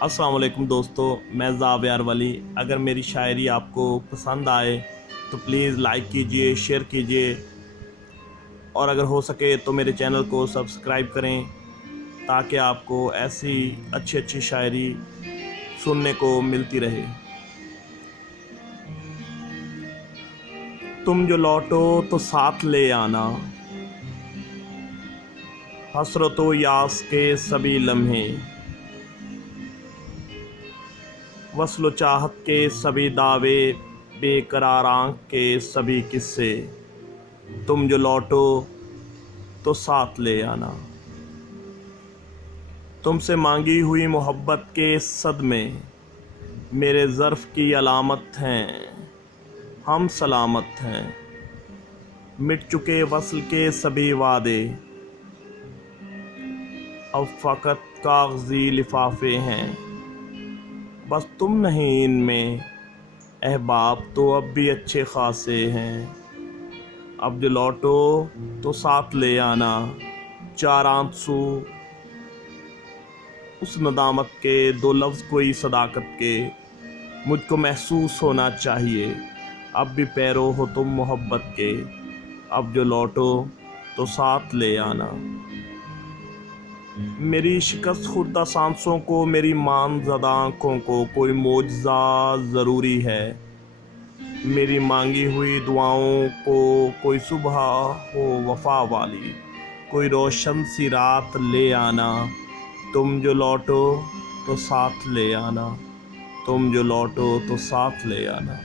السلام علیکم دوستو، میں زاویار ولی۔ اگر میری شاعری آپ کو پسند آئے تو پلیز لائک کیجئے، شیئر کیجئے، اور اگر ہو سکے تو میرے چینل کو سبسکرائب کریں تاکہ آپ کو ایسی اچھی شاعری سننے کو ملتی رہے۔ تم جو لوٹو تو ساتھ لے آنا، حسرت و یاس کے سبھی لمحے، وصل و چاہت کے سبھی دعوے، بے قرار آنکھ کے سبھی قصے، تم جو لوٹو تو ساتھ لے آنا۔ تم سے مانگی ہوئی محبت کے صدمے میرے ظرف کی علامت ہیں، ہم سلامت ہیں۔ مٹ چکے وصل کے سبھی وعدے، اب فقط کاغذی لفافے ہیں۔ بس تم نہیں ان میں، احباب تو اب بھی اچھے خاصے ہیں۔ اب جو لوٹو تو ساتھ لے آنا، چار آنسو اس ندامت کے، دو لفظ کوئی صداقت کے، مجھ کو محسوس ہونا چاہیے اب بھی پیرو ہو تم محبت کے۔ اب جو لوٹو تو ساتھ لے آنا۔ میری شکست خوردہ سانسوں کو، میری مان زدہ آنکھوں کو کوئی معجزہ ضروری ہے۔ میری مانگی ہوئی دعاؤں کو کوئی صبح ہو وفا والی، کوئی روشن سی رات لے آنا۔ تم جو لوٹو تو ساتھ لے آنا، تم جو لوٹو تو ساتھ لے آنا۔